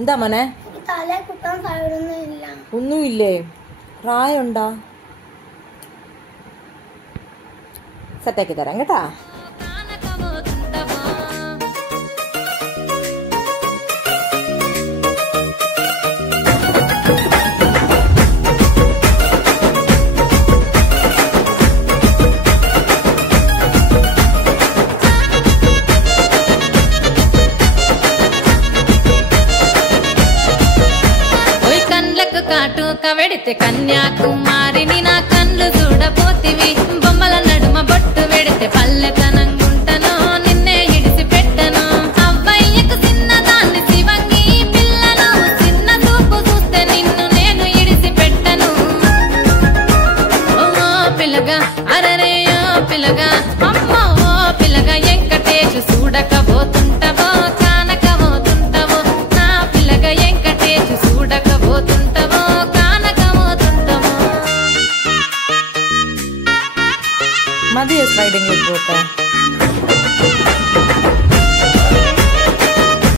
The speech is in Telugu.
എന്താ മോനെ? ഒന്നുമില്ലേ? പ്രായമുണ്ടാ? സെറ്റാക്കി തരാം കേട്ടാ. వెడితే కన్యాకుమారిని నా కళ్ళు చూడపోతివి బొమ్మల నడుమ బొట్టు వెడితే పల్లెతనంగుంటను నిన్నే ఇడిసి పెట్టను అవ్వయ్యకు చిన్నదాన్ని శివంగి పిల్లను చిన్న చూపు చూస్తే నిన్ను నేను ఇడిసి పెట్టను ఓ పిల్లగా అరరే పిల్లగా అమ్మో పిల్లగా వెంకటేష్ చూడకపోతుంటవో కానకపోతుంటవో నా పిల్లగా వెంకటేష్ చూడకపోతుంటవో മതിയോ സ്ലൈഡിംഗ് പോട്ടെ?